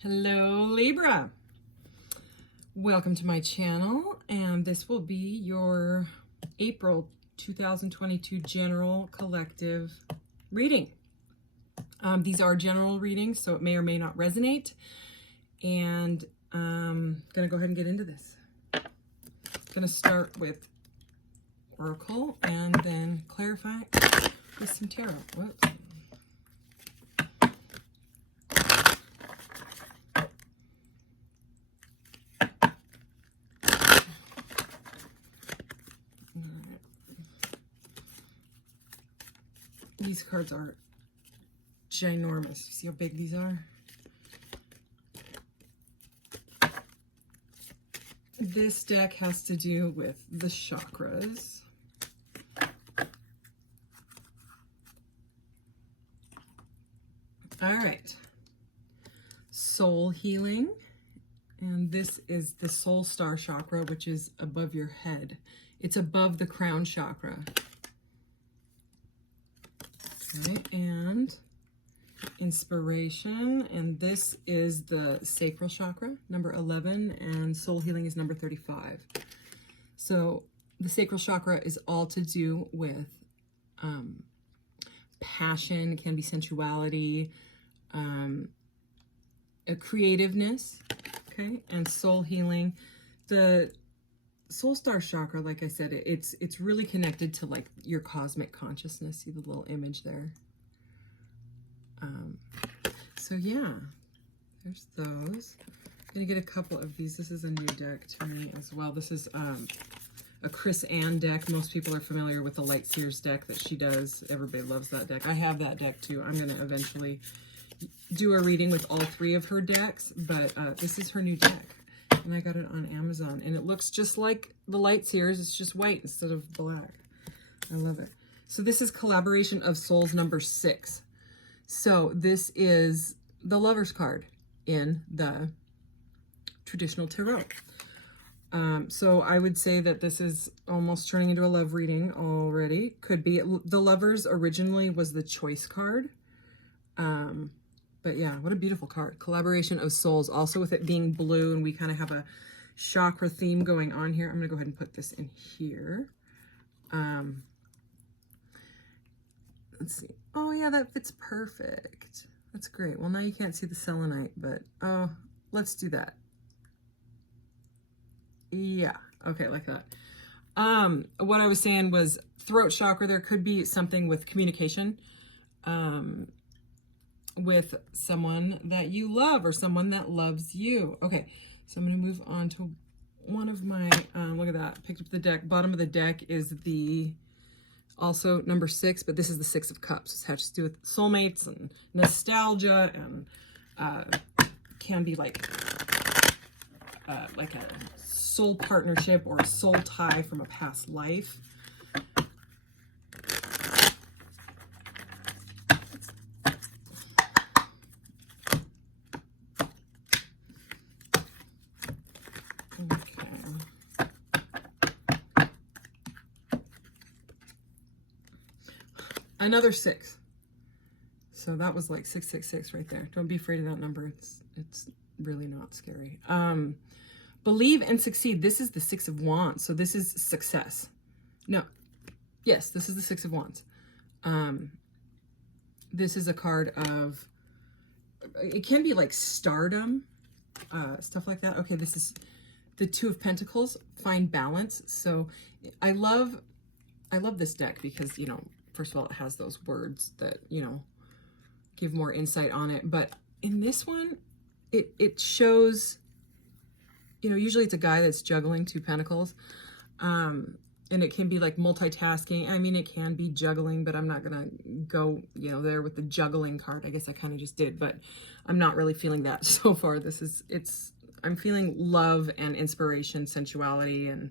Hello Libra, welcome to my channel, and this will be your April 2022 general collective reading. These are general readings, so it may or may not resonate, and I'm gonna go ahead and get into this. I'm gonna start with Oracle and then clarify with some tarot. Whoops. These cards are ginormous. You see how big these are? This deck has to do with the chakras. All right. Soul healing. And this is the soul star chakra, which is above your head. It's above the crown chakra. Okay, and inspiration, and this is the sacral chakra, number 11, and soul healing is number 35. So the sacral chakra is all to do with passion, can be sensuality, a creativeness, okay, and soul healing. The soul star chakra, like I said, it's really connected to like your cosmic consciousness. See the little image there? So yeah, there's those. I'm gonna get a couple of these. This is a new deck to me as well. This is a Chris Ann deck. Most people are familiar with the Light Seers deck that she does. Everybody loves that deck. I have that deck too. I'm gonna eventually do a reading with all three of her decks, but this is her new deck. And I got it on Amazon, and it looks just like the Light Seers. It's just white instead of black. I love it. So this is Collaboration of Souls number 6. So this is the Lover's card in the traditional tarot. So I would say that this is almost turning into a love reading already. Could be. The Lovers originally was the Choice card. But yeah, what a beautiful card. Collaboration of Souls, also with it being blue, and we kind of have a chakra theme going on here. I'm going to go ahead and put this in here. Let's see. Oh yeah, that fits perfect. That's great. Well, now you can't see the selenite, but oh, let's do that. Yeah, okay, like that. What I was saying was throat chakra, there could be something with communication. With someone that you love or someone that loves you. Okay, so I'm going to move on to one of my, look at that, picked up the deck. Bottom of the deck is the, also number 6, but this is the 6 of Cups. This has to do with soulmates and nostalgia, and can be like a soul partnership or a soul tie from a past life. Another 6. So that was like 666 right there. Don't be afraid of that number. It's really not scary. Believe and succeed. This is the 6 of Wands. So this is success. No. Yes, this is the 6 of Wands. This is a card of, it can be like stardom, stuff like that. Okay, this is the 2 of Pentacles. Find balance. So I love this deck because, you know, first of all, it has those words that, you know, give more insight on it. But in this one, it shows, you know, usually it's a guy that's juggling 2 pentacles. And it can be like multitasking. I mean, it can be juggling, but I'm not going to go, you know, there with the juggling card. I guess I kind of just did, but I'm not really feeling that so far. I'm feeling love and inspiration, sensuality, and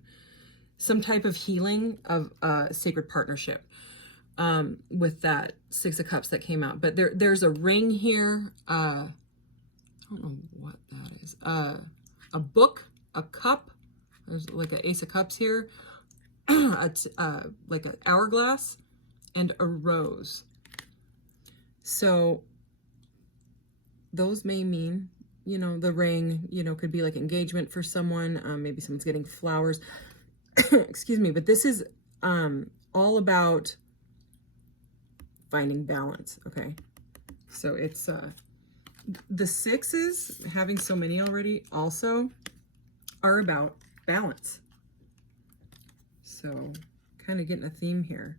some type of healing of sacred partnership. With that 6 of Cups that came out. But there's a ring here. I don't know what that is. A book, a cup. There's like an Ace of Cups here. Like an hourglass and a rose. So those may mean you know, the ring, you know, could be like engagement for someone. Maybe someone's getting flowers. Excuse me. But this is all about finding balance. Okay. So it's the sixes, having so many already, also are about balance. So kind of getting a theme here.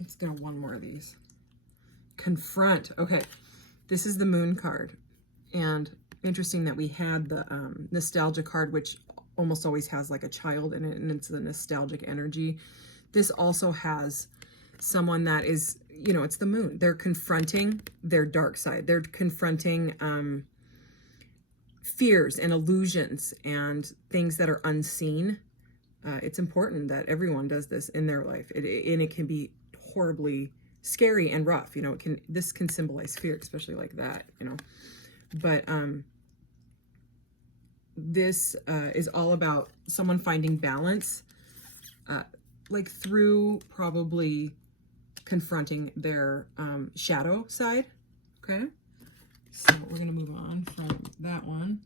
Let's go one more of these. Confront. Okay, this is the Moon card. And interesting that we had the Nostalgia card, which almost always has like a child in it, and it's the nostalgic energy. This also has someone that is, you know, it's the Moon. They're confronting their dark side. They're confronting fears and illusions and things that are unseen. It's important that everyone does this in their life. And it can be horribly scary and rough. You know, this can symbolize fear, especially like that, you know. But this is all about someone finding balance, like through probably confronting their shadow side. Okay, so we're going to move on from that one.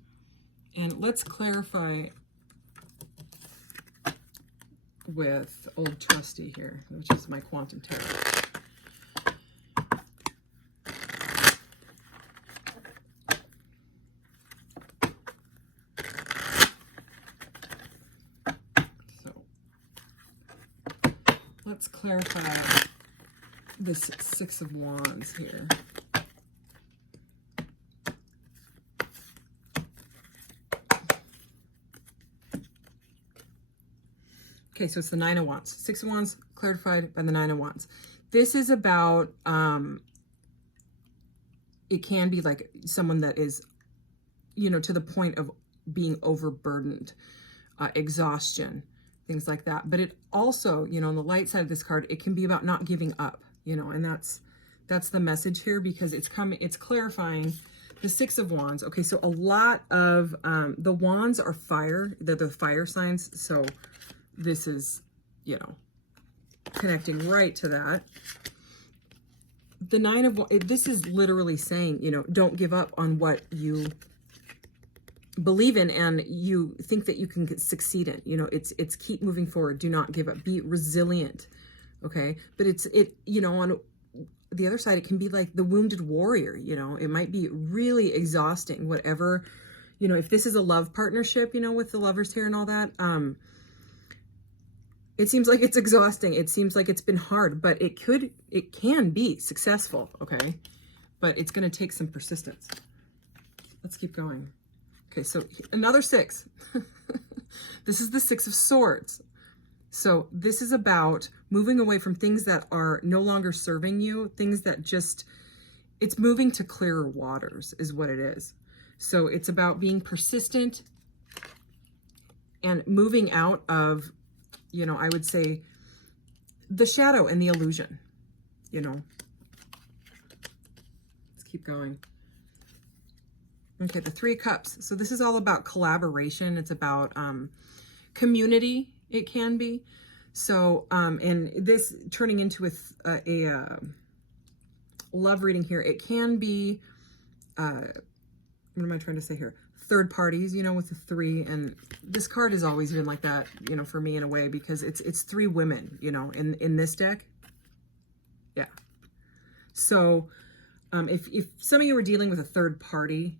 And let's clarify with Old Trusty here, which is my Quantum Tarot. So let's clarify this Six of Wands here. Okay, so it's the Nine of Wands. Six of Wands clarified by the Nine of Wands. This is about, it can be like someone that is, you know, to the point of being overburdened, exhaustion, things like that. But it also, you know, on the light side of this card, it can be about not giving up, you know, and that's the message here, because it's clarifying the Six of Wands. Okay, so a lot of the wands are fire. They're the fire signs. So this is, you know, connecting right to that. The Nine of Wands, this is literally saying, you know, don't give up on what you believe in and you think that you can succeed in. You know, it's keep moving forward. Do not give up. Be resilient. Okay, but you know, on the other side, it can be like the wounded warrior. You know, it might be really exhausting. Whatever, you know, if this is a love partnership, you know, with the lovers here and all that, it seems like it's exhausting. It seems like it's been hard, but it can be successful, okay? But it's going to take some persistence. Let's keep going. Okay, so another six. This is the Six of Swords. So this is about moving away from things that are no longer serving you, things that just, it's moving to clearer waters is what it is. So it's about being persistent and moving out of, you know, I would say the shadow and the illusion, you know. Let's keep going. Okay, the Three of Cups. So this is all about collaboration. It's about community, it can be. So, and this turning into a love reading here, it can be, what am I trying to say here? Third parties, you know, with the three, and this card has always been like that, you know, for me in a way, because it's three women, you know, in this deck. Yeah. So if some of you are dealing with a third party,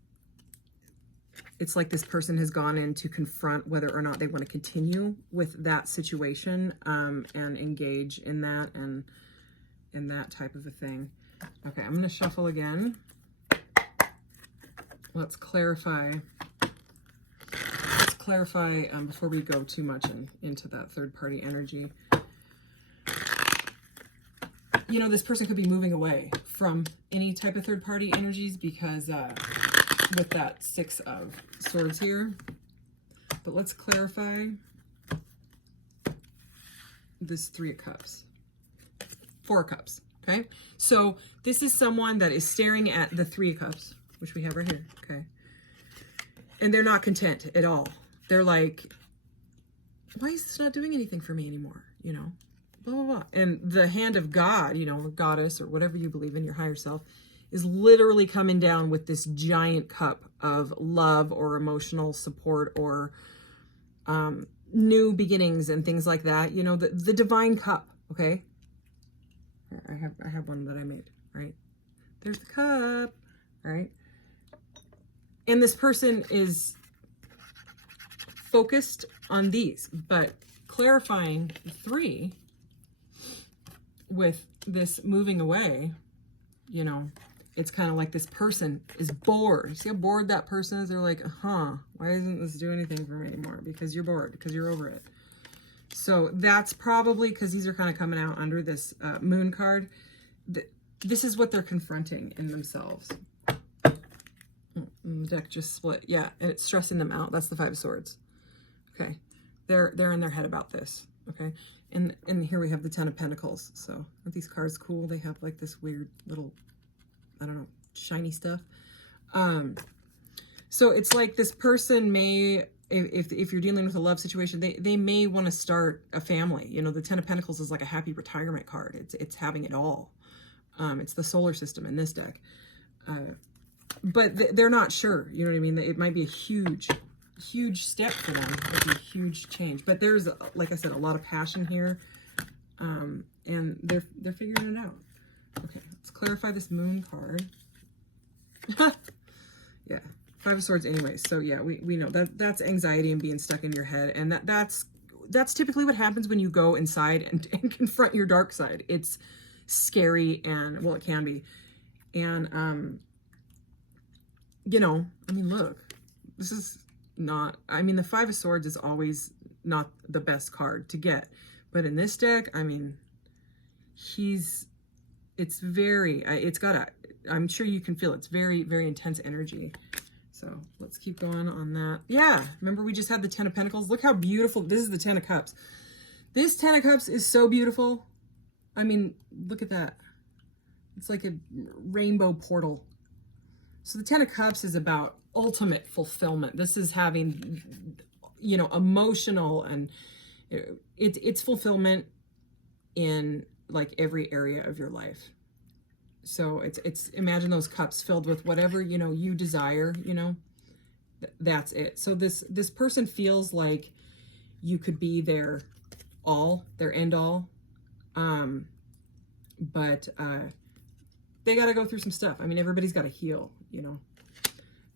it's like this person has gone in to confront whether or not they want to continue with that situation, and engage in that and in that type of a thing. Okay, I'm going to shuffle again. Let's clarify. Let's clarify before we go too much into that third party energy. You know, this person could be moving away from any type of third party energies because with that Six of Swords here. But let's clarify this Three of Cups. Four of Cups, okay? So this is someone that is staring at the Three of Cups, which we have right here, okay? And they're not content at all. They're like, why is this not doing anything for me anymore? You know, blah, blah, blah. And the hand of God, you know, or goddess, or whatever you believe in, your higher self, is literally coming down with this giant cup of love or emotional support or new beginnings and things like that. You know, the divine cup, okay? I have one that I made, right? There's the cup, right? And this person is focused on these, but clarifying 3 with this moving away, you know, it's kind of like this person is bored. See how bored that person is? They're like, why doesn't this do anything for me anymore? Because you're bored, because you're over it. So that's probably because these are kind of coming out under this moon card. This is what they're confronting in themselves. The deck just split. Yeah, and it's stressing them out. That's the 5 of Swords. Okay. They're in their head about this. Okay. And here we have the 10 of Pentacles. So aren't these cards cool? They have like this weird little, I don't know, shiny stuff. So it's like this person may, if you're dealing with a love situation, they may want to start a family. You know, the 10 of Pentacles is like a happy retirement card. It's having it all. It's the solar system in this deck. But they're not sure. You know what I mean? It might be a huge step for them. It would be a huge change. But there's, like I said, a lot of passion here. And they're figuring it out. Okay, let's clarify this moon card. Yeah, 5 of Swords anyway. So yeah, we know that's anxiety and being stuck in your head. And that's typically what happens when you go inside and confront your dark side. It's scary and, well, it can be. And, you know, I mean, look, this is not, I mean, the 5 of Swords is always not the best card to get. But in this deck, I mean, it's very, I'm sure you can feel it's very, very intense energy. So let's keep going on that. Yeah, remember we just had the 10 of Pentacles? Look how beautiful, this is the 10 of Cups. This 10 of Cups is so beautiful. I mean, look at that. It's like a rainbow portal. So the 10 of Cups is about ultimate fulfillment. This is having, you know, emotional and it's fulfillment in like every area of your life. So it's imagine those cups filled with whatever, you know, you desire, you know, that's it. So this person feels like you could be their all, their end all. But they got to go through some stuff. I mean, everybody's got to heal, you know.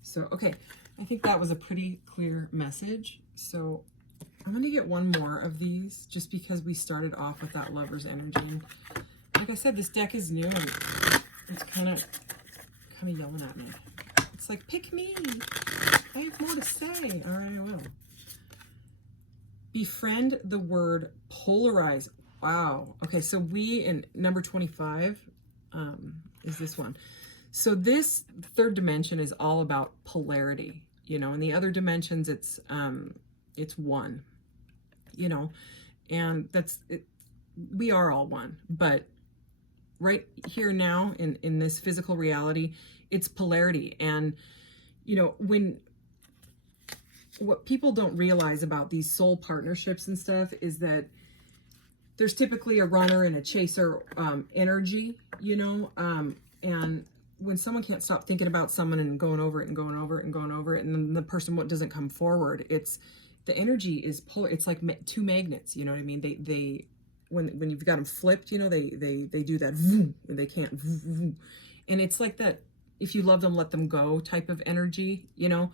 So, okay. I think that was a pretty clear message. So I'm going to get one more of these just because we started off with that lover's energy. And like I said, this deck is new and it's kind of yelling at me. It's like, pick me. I have more to say. All right, I will. Befriend the word polarize. Wow. Okay, so we in number 25 is this one. So this 3rd dimension is all about polarity, you know, and the other dimensions it's 1, you know, and that's it. We are all one, but right here now in this physical reality, it's polarity. And, you know, what people don't realize about these soul partnerships and stuff is that there's typically a runner and a chaser energy, you know, and when someone can't stop thinking about someone and going over it and going over it and going over it, and then the person doesn't come forward, it's the energy is polar. It's like 2 magnets, you know what I mean? They when you've got them flipped, you know, they do that, vroom, and they can't, vroom. And it's like that. If you love them, let them go type of energy, you know.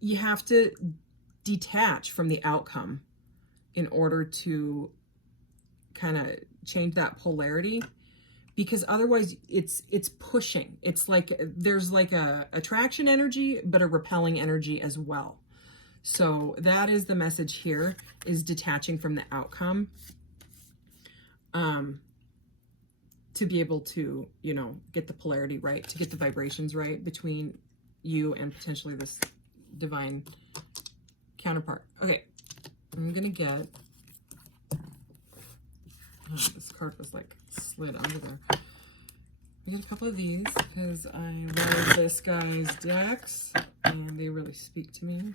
You have to detach from the outcome in order to kind of change that polarity, because otherwise it's pushing. It's like there's like a attraction energy, but a repelling energy as well. So that is the message here, is detaching from the outcome to be able to, you know, get the polarity right, to get the vibrations right between you and potentially this divine counterpart. Okay, I'm gonna get, this card was like slid under there. I get a couple of these because I love this guy's decks and they really speak to me.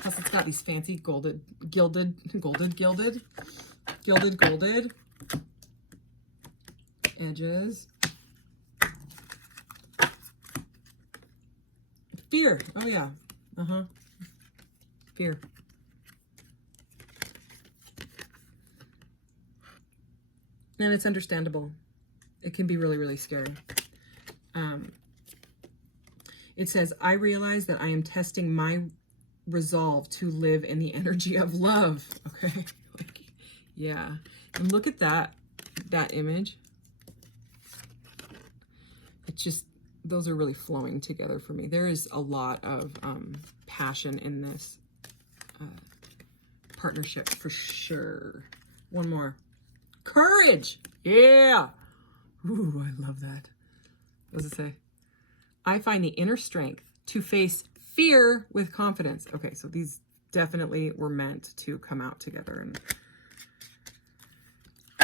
Plus it's got these fancy gilded. edges. Fear. Oh, yeah. Fear. And it's understandable. It can be really, really scary. It says, I realize that I am testing my resolve to live in the energy of love. Okay. Yeah. And look at that image. It's just, those are really flowing together for me. There is a lot of passion in this partnership for sure. One more. Courage. Yeah. Ooh, I love that. What does it say? I find the inner strength to face fear with confidence. Okay, so these definitely were meant to come out together.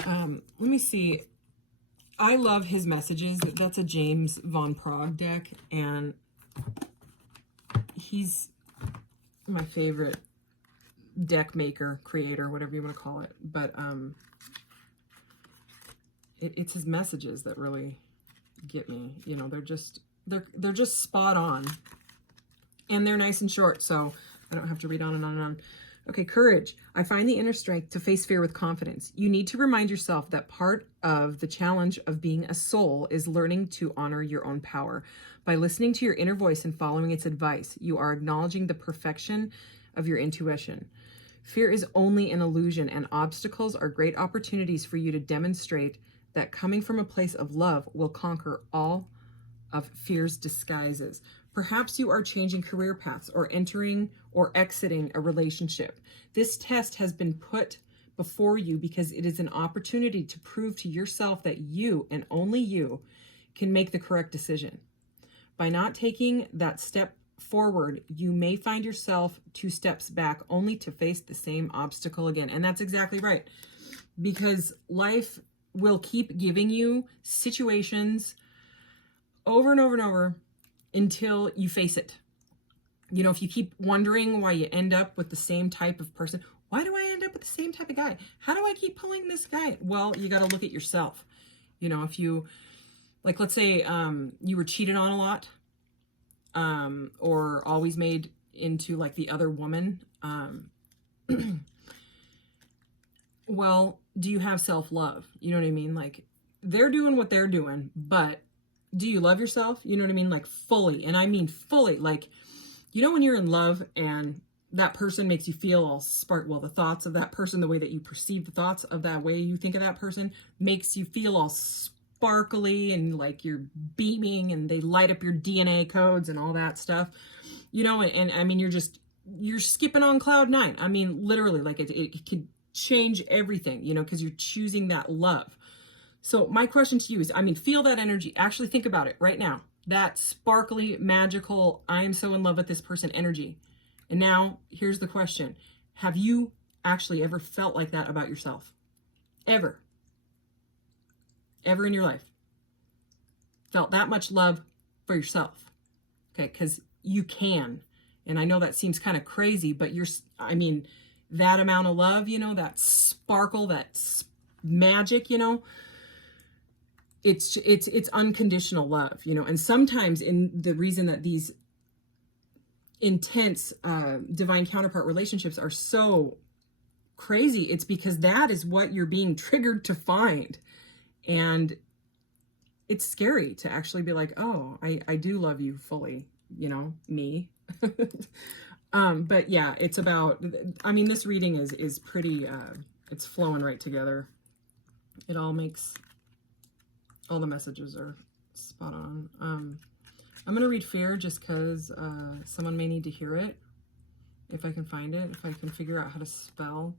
And let me see. I love his messages. That's a James Von Prague deck, and he's my favorite deck maker, creator, whatever you want to call it. But it's his messages that really get me. You know, they're just spot on, and they're nice and short, so I don't have to read on and on and on. Okay, courage. I find the inner strength to face fear with confidence. You need to remind yourself that part of the challenge of being a soul is learning to honor your own power. By listening to your inner voice and following its advice, you are acknowledging the perfection of your intuition. Fear is only an illusion, and obstacles are great opportunities for you to demonstrate that coming from a place of love will conquer all of fear's disguises. Perhaps you are changing career paths or entering or exiting a relationship. This test has been put before you because it is an opportunity to prove to yourself that you and only you can make the correct decision. By not taking that step forward, you may find yourself 2 steps back only to face the same obstacle again. And that's exactly right. Because life will keep giving you situations over and over and over until you face it. You know, if you keep wondering why you end up with the same type of person, why do I end up with the same type of guy? How do I keep pulling this guy? Well, you got to look at yourself. You know, if you, like, let's say you were cheated on a lot, or always made into like the other woman. Well, do you have self-love? You know what I mean? Like, they're doing what they're doing, but do you love yourself? You know what I mean? Like, fully. And I mean fully. Like, you know when you're in love and that person makes you feel all well, the thoughts of that person, the way that you perceive the thoughts of that way you think of that person makes you feel all sparkly and like you're beaming, and they light up your DNA codes and all that stuff. You know, and I mean, you're skipping on cloud 9. I mean, literally, like it could change everything, you know, because you're choosing that love. So my question to you is, I mean, feel that energy. Actually think about it right now. That sparkly, magical, I am so in love with this person energy. And now here's the question. Have you actually ever felt like that about yourself? Ever? Ever in your life? Felt that much love for yourself? Okay, because you can. And I know that seems kind of crazy, but I mean, that amount of love, you know, that sparkle, that magic, you know, it's unconditional love, you know. And sometimes in the reason that these intense divine counterpart relationships are so crazy, it's because that is what you're being triggered to find. And it's scary to actually be like, oh, I do love you fully, you know, me. But yeah, it's about, I mean, this reading is pretty, it's flowing right together. It all makes, all the messages are spot on. I'm going to read fear just because someone may need to hear it. If I can find it, if I can figure out how to spell.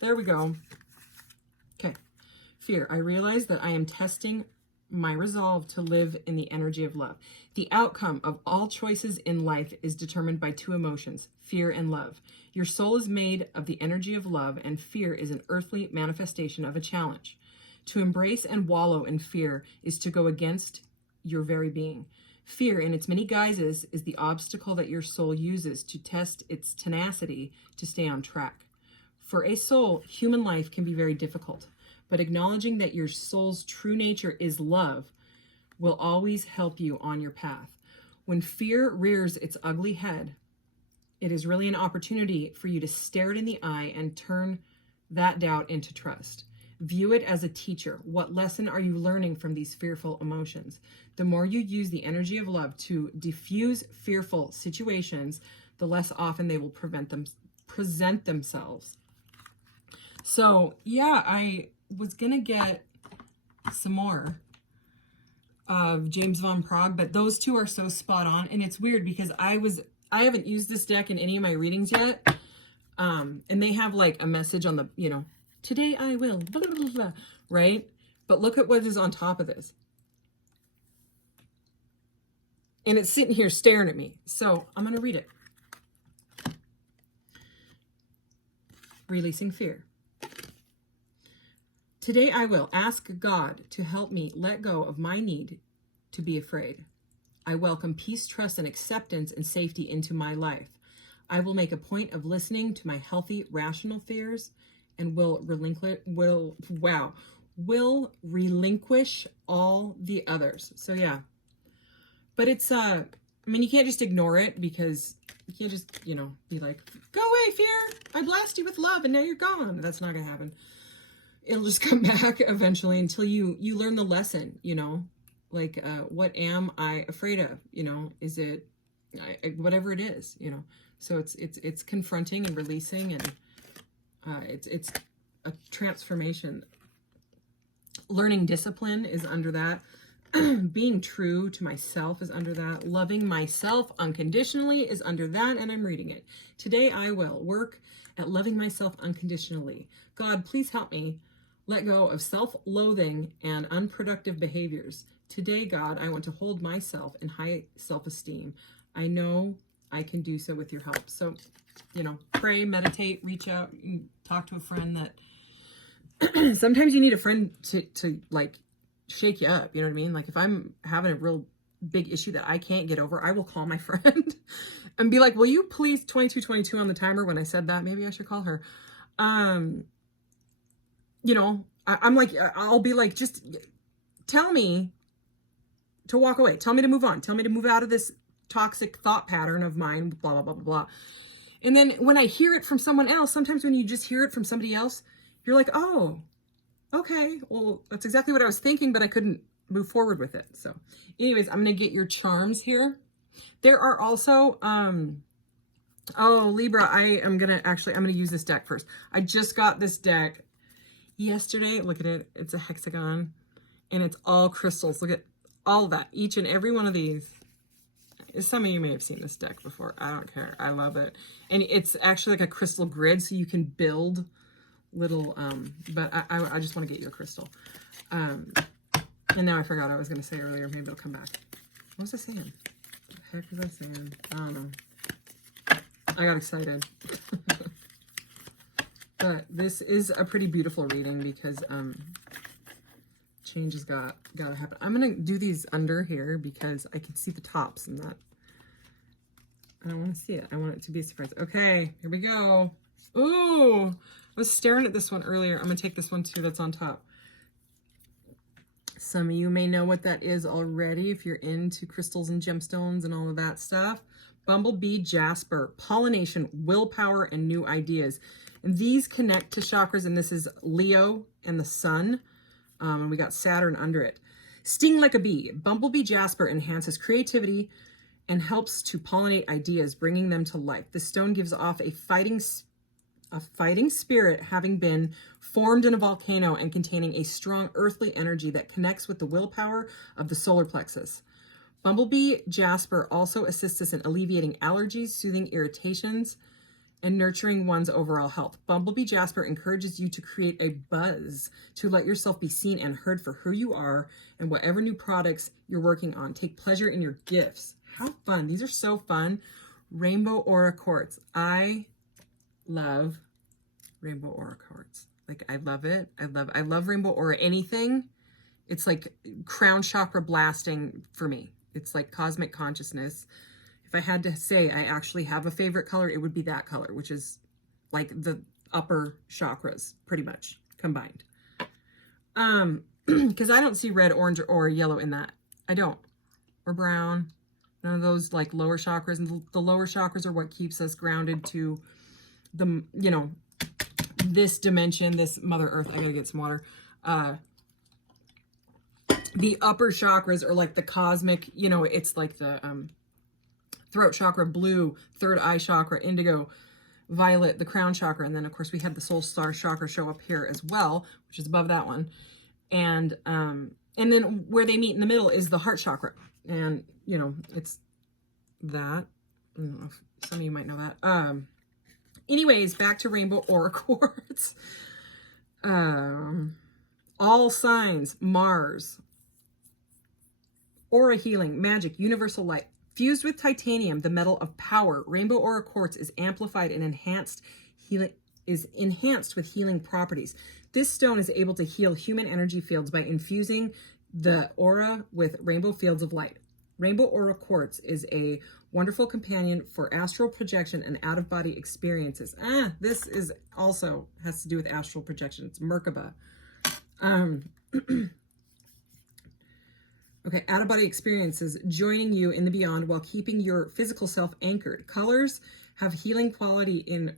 There we go. Okay. Fear. I realize that I am testing my resolve to live in the energy of love. The outcome of all choices in life is determined by 2 emotions, fear and love. Your soul is made of the energy of love, and fear is an earthly manifestation of a challenge. To embrace and wallow in fear is to go against your very being. Fear, in its many guises, is the obstacle that your soul uses to test its tenacity to stay on track. For a soul, human life can be very difficult, but acknowledging that your soul's true nature is love will always help you on your path. When fear rears its ugly head, it is really an opportunity for you to stare it in the eye and turn that doubt into trust. View it as a teacher. What lesson are you learning from these fearful emotions? The more you use the energy of love to diffuse fearful situations, the less often they will present themselves. So yeah, I was gonna get some more of James Van Praagh, but those two are so spot on. And it's weird because I haven't used this deck in any of my readings yet. And they have like a message on the, today I will, blah, blah, blah, blah, right? But look at what is on top of this. And it's sitting here staring at me. So I'm going to read it. Releasing fear. Today I will ask God to help me let go of my need to be afraid. I welcome peace, trust, and acceptance and safety into my life. I will make a point of listening to my healthy, rational fears and will relinquish all the others. So yeah. But it's, you can't just ignore it because you can't just, be like, go away, fear. I blessed you with love and now you're gone. That's not going to happen. It'll just come back eventually until you learn the lesson, like, what am I afraid of? Is it whatever it is, so it's confronting and releasing, and it's a transformation. Learning discipline is under that. Being true to myself is under that. Loving myself unconditionally is under that, and I'm reading it. Today I will work at loving myself unconditionally. God, please help me let go of self-loathing and unproductive behaviors. Today, God, I want to hold myself in high self-esteem. I know I can do so with your help. So, pray, meditate, reach out, talk to a friend that sometimes you need a friend to like shake you up. You know what I mean? Like if I'm having a real big issue that I can't get over, I will call my friend and be like, will you please 2222 on the timer when I said that? Maybe I should call her. I'm like, I'll be like, just tell me to walk away. Tell me to move on. Tell me to move out of this toxic thought pattern of mine, blah, blah, blah, blah, blah. And then when I hear it from someone else, sometimes when you just hear it from somebody else, you're like, oh, okay, well, that's exactly what I was thinking, but I couldn't move forward with it. So anyways, I'm going to get your charms here. There are also, Libra, I'm going to use this deck first. I just got this deck yesterday. Look at it. It's a hexagon and it's all crystals. Look at all of that. Each and every one of these. Some of you may have seen this deck before. I don't care. I love it. And it's actually like a crystal grid, so you can build little, but I just want to get you a crystal. And now I forgot what I was going to say earlier. Maybe it'll come back. What was I saying? What the heck was I saying? I don't know. I got excited. But this is a pretty beautiful reading because change has got to happen. I'm going to do these under here because I can see the tops and that. I don't want to see it. I want it to be a surprise. Okay, here we go. Ooh, I was staring at this one earlier. I'm going to take this one too that's on top. Some of you may know what that is already if you're into crystals and gemstones and all of that stuff. Bumblebee Jasper, pollination, willpower, and new ideas. And these connect to chakras, and this is Leo and the sun. And we got Saturn under it. Sting like a bee. Bumblebee Jasper enhances creativity and helps to pollinate ideas, bringing them to life. The stone gives off a fighting spirit, having been formed in a volcano and containing a strong earthly energy that connects with the willpower of the solar plexus. Bumblebee Jasper also assists us in alleviating allergies, soothing irritations, and nurturing one's overall health. Bumblebee Jasper encourages you to create a buzz, to let yourself be seen and heard for who you are and whatever new products you're working on. Take pleasure in your gifts. How fun. These are so fun. Rainbow Aura Quartz. I love Rainbow Aura Quartz. Like, I love it. I love Rainbow Aura. Anything. It's like crown chakra blasting for me. It's like cosmic consciousness. If I had to say I actually have a favorite color, it would be that color, which is like the upper chakras, pretty much combined. Because I don't see red, orange, or yellow in that. I don't. Or brown. None of those like lower chakras. And the lower chakras are what keeps us grounded to the, you know, this dimension, this Mother Earth. I gotta get some water. The upper chakras are like the cosmic, you know, it's like the throat chakra, blue, third eye chakra, indigo, violet, the crown chakra. And then of course we have the soul star chakra show up here as well, which is above that one. And then where they meet in the middle is the heart chakra. And, you know, it's that. I don't know if some of you might know that. Anyways, back to Rainbow Aura Quartz. All signs, Mars. Aura healing, magic, universal light. Fused with titanium, the metal of power, Rainbow Aura Quartz is amplified and enhanced with healing properties. This stone is able to heal human energy fields by infusing the aura with rainbow fields of light. Rainbow Aura Quartz is a wonderful companion for astral projection and out-of-body experiences. This is also has to do with astral projection. It's Merkaba. Okay, out-of-body experiences, joining you in the beyond while keeping your physical self anchored. Colors have a healing quality in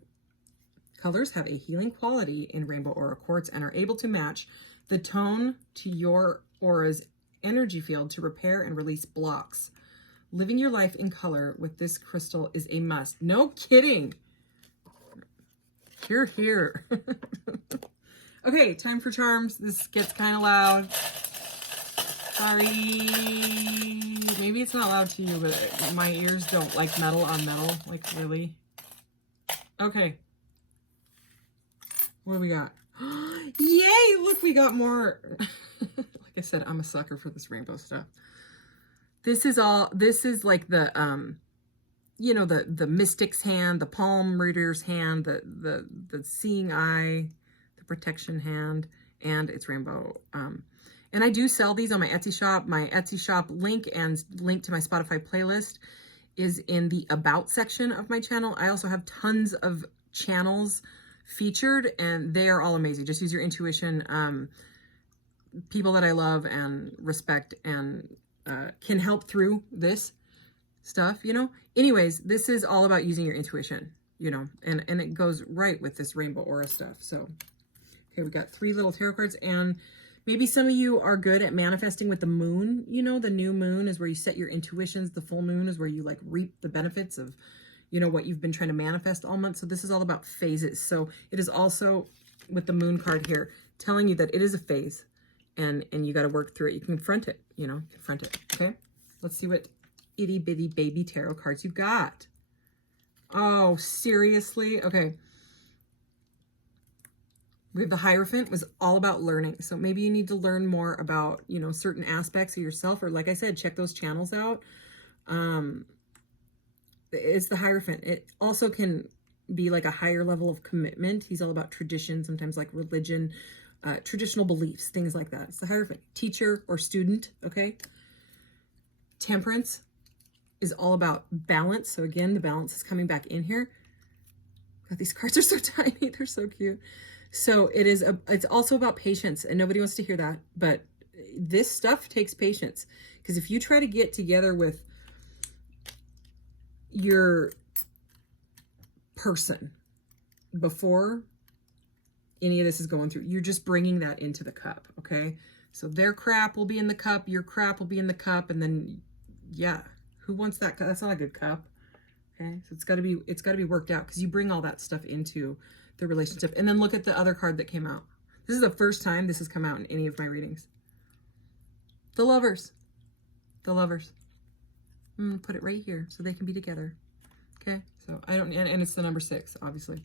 Rainbow Aura Quartz and are able to match the tone to your aura's energy field to repair and release blocks. Living your life in color with this crystal is a must. No kidding. Hear, hear. Okay, time for charms. This gets kind of loud. Sorry. Maybe it's not loud to you, but my ears don't like metal on metal. Like, really? Okay. What do we got? Yay! Look, we got more. Like I said, I'm a sucker for this rainbow stuff. This is like the, you know, the mystic's hand, the palm reader's hand, the seeing eye, the protection hand, and it's rainbow. And I do sell these on my Etsy shop. My Etsy shop link and link to my Spotify playlist is in the About section of my channel. I also have tons of channels featured, and they are all amazing. Just use your intuition. People that I love and respect and can help through this stuff, you know? Anyways, this is all about using your intuition, you know, and it goes right with this rainbow aura stuff. So, okay, we got 3 little tarot cards, and maybe some of you are good at manifesting with the moon. You know, the new moon is where you set your intuitions. The full moon is where you like reap the benefits of, you know, what you've been trying to manifest all month. So this is all about phases. So it is also with the moon card here, telling you that it is a phase and you got to work through it. You confront it, you know, confront it. Okay. Let's see what itty bitty baby tarot cards you got. Oh, seriously? Okay. We have the Hierophant, was all about learning. So maybe you need to learn more about, you know, certain aspects of yourself, or like I said, check those channels out. It's the Hierophant. It also can be like a higher level of commitment. He's all about tradition, sometimes like religion, traditional beliefs, things like that. It's the Hierophant. Teacher or student, okay? Temperance is all about balance. So again, the balance is coming back in here. God, these cards are so tiny. They're so cute. So it's also about patience, and nobody wants to hear that, but this stuff takes patience, because if you try to get together with your person before any of this is going through, you're just bringing that into the cup. Okay. So their crap will be in the cup, your crap will be in the cup. And then, yeah, who wants that? That's not a good cup. Okay. So it's gotta be worked out, because you bring all that stuff into the relationship. And then look at the other card that came out. This is the first time this has come out in any of my readings. The Lovers. The Lovers. I'm going to put it right here so they can be together. Okay. So and it's the number 6, obviously.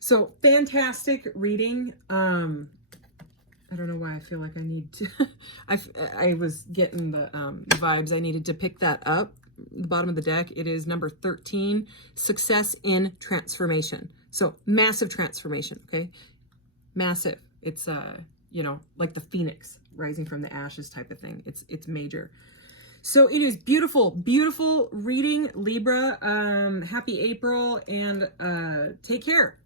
So fantastic reading. I don't know why I feel like I need to, I was getting the vibes. I needed to pick that up. The bottom of the deck, it is number 13, Success in Transformation. So massive transformation, okay? Massive. It's, you know, like the phoenix rising from the ashes type of thing. It's major. So it is beautiful, beautiful reading, Libra. Happy April, and take care.